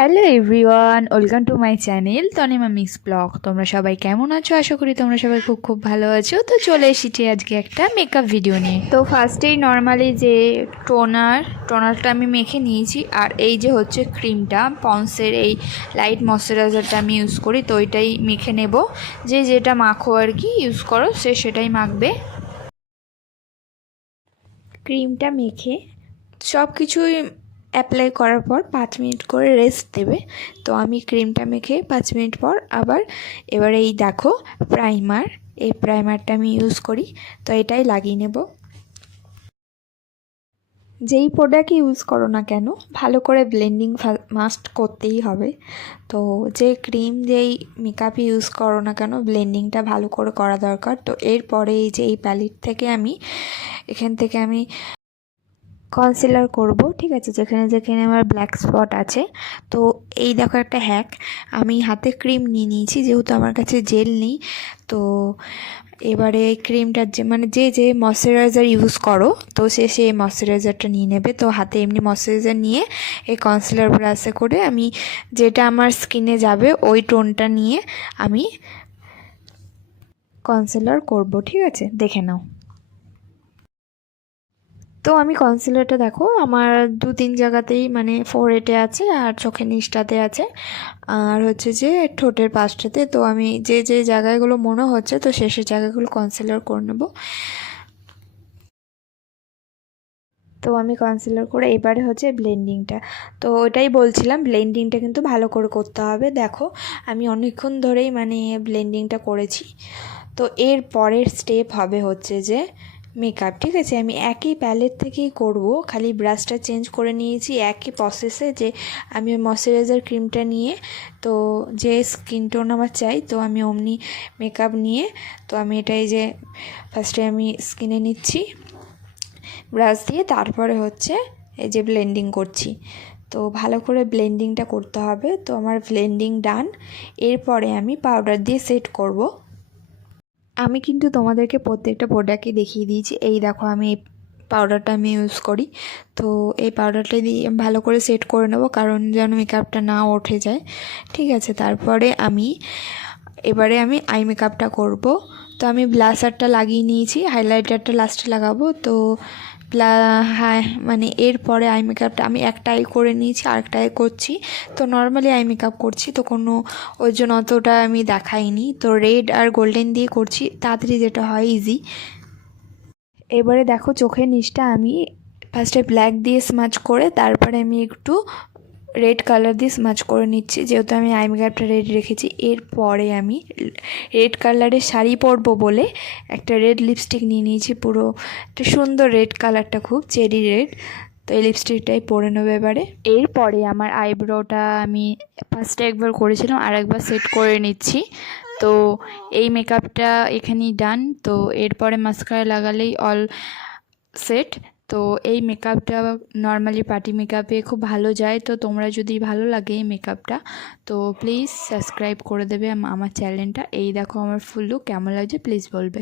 Hello everyone, welcome to my channel Tanima mix blog. তোমরা সবাই কেমন আছো? আশা করি তোমরা সবাই খুব খুব ভালো আছো। তো চলে এসেছি আজকে একটা মেকআপ ভিডিও নিয়ে। তো ফার্স্টেই নর্মালি যে টোনারটা আমি মেখে নিয়েছি, আর এই যে হচ্ছে ক্রিমটা, পন্সের এই লাইট ময়শ্চারাইজারটা আমি ইউজ করি। তো এটাই মেখে নেব, যে যেটা মাখো আর কি ইউজ করো সেটাই মাখবে। ক্রিমটা মেখে সব কিছুই অ্যাপ্লাই করার পর 5 মিনিট করে রেস্ট দেবে। তো আমি ক্রিমটা মেখে 5 মিনিট পর আবার এবারে এই দেখো এই প্রাইমারটা আমি ইউজ করি। তো এটাই লাগিয়ে নেব। যেই প্রোডাক্ট ইউজ করো না কেন, ভালো করে ব্লেন্ডিং মাস্ট করতেই হবে। তো যে ক্রিম যেই মেকআপ ইউজ করো না কেন, ব্লেন্ডিংটা ভালো করে করা দরকার। তো এরপরে এই যে এই প্যালেট থেকে এখান থেকে আমি কনসিলার করব, ঠিক আছে, যেখানে যেখানে আমার ব্ল্যাক স্পট আছে। তো এই দেখো একটা হ্যাক, আমি হাতে ক্রিম নিয়ে নিয়েছি, যেহেতু আমার কাছে জেল নেই। তো এবারে এই ক্রিমটার যে যে ময়শ্চারাইজার ইউজ করো, তো সে ময়শ্চারাইজারটা নিয়ে নেবে। তো হাতে এমনি ময়শ্চারাইজার নিয়ে এই কনসিলার ব্রাশে করে আমি যেটা আমার স্কিনে যাবে ওই টোনটা নিয়ে আমি কনসিলার করব, ঠিক আছে, দেখে নাও। তো আমি কনসিলারটা দেখো আমার 2-3 জায়গাতেই, মানে ফোরহেডে আছে, আর চোখের নিচটাতে আছে, আর হচ্ছে যে ঠোঁটের পাশটাতে। তো আমি যে যে জায়গাগুলো মনে হচ্ছে, তো শেষের জায়গাগুলো কনসিলার করে নেব। তো আমি কনসিলার করে এবারে হচ্ছে ব্লেন্ডিংটা। তো ওটাই বলছিলাম, ব্লেন্ডিংটা কিন্তু ভালো করে করতে হবে। দেখো আমি অনেকক্ষণ ধরেই ব্লেন্ডিংটা করেছি। তো এর পরের স্টেপ হবে হচ্ছে যে মেকআপ, ঠিক আছে। আমি একই প্যালেট থেকেই করব, খালি ব্রাশটা চেঞ্জ করে নিয়েছি একই প্রসেসে। যে আমি ময়শ্চারাইজার ক্রিমটা নিয়ে, তো যে স্কিন টোন আমার চাই, তো আমি অমনি মেকআপ নিয়ে, তো আমি এটাই যে ফার্স্টে আমি স্কিনে নিচ্ছি ব্রাশ দিয়ে, তারপরে হচ্ছে এই যে ব্লেন্ডিং করছি। তো ভালো করে ব্লেন্ডিংটা করতে হবে। তো আমার ব্লেন্ডিং ডান। এরপরে আমি পাউডার দিয়ে সেট করব। আমি কিন্তু তোমাদেরকে প্রত্যেকটা প্রোডাক্টই দেখিয়ে দিয়েছি। এই দেখো আমি এই পাউডারটা আমি ইউজ করি। তো এই পাউডারটা দিয়ে ভালো করে সেট করে নেব, কারণ যেন মেকআপটা না উঠে যায়, ঠিক আছে। তারপরে এবারে আমি আই মেকআপটা করব। তো আমি ব্লাশারটা লাগিয়ে নিয়েছি, হাইলাইটারটা লাস্টে লাগাবো। তো হ্যাঁ, এরপরে আই মেকআপটা আমি একটা আই করে নিয়েছি, আরেকটা আই করছি। তো নর্মালি আই মেকআপ করছি, তো কোনো ওই জন্য অতটা আমি দেখাইনি। তো রেড আর গোল্ডেন দিয়ে করছি, তাড়াতাড়ি যেটা হয় ইজি। এবারে দেখো চোখের নিচটা আমি ফার্স্টে ব্ল্যাক দিয়ে স্মাচ করে, তারপরে আমি একটু রেড কালার দিয়ে স্মাচ করে নিচ্ছি, যেহেতু আমি আই মেকআপটা রেড রেখেছি। এরপরে আমি রেড কালারের শাড়ি পরবো বলে একটা রেড লিপস্টিক নিয়ে নিয়েছি, পুরো একটা সুন্দর রেড কালারটা, খুব চেরি রেড। তো এই লিপস্টিকটাই পরে নেবো এবারে। এরপরে আমার আইব্রোটা আমি ফার্স্টে একবার করেছিলাম, আর একবার সেট করে নিচ্ছি। তো এই মেকআপটা এখানেই ডান। তো এরপরে মাস্কারা লাগালেই অল সেট। তো এই মেকআপটা নর্মালি পার্টি মেকআপে খুব ভালো যায়। তো তোমরা যদি ভালো লাগে এই মেকআপটা, তো প্লিজ সাবস্ক্রাইব করে দেবে আমার চ্যানেলটা। এই দেখো আমার ফুল লুক কেমন লাগছে প্লিজ বলবে।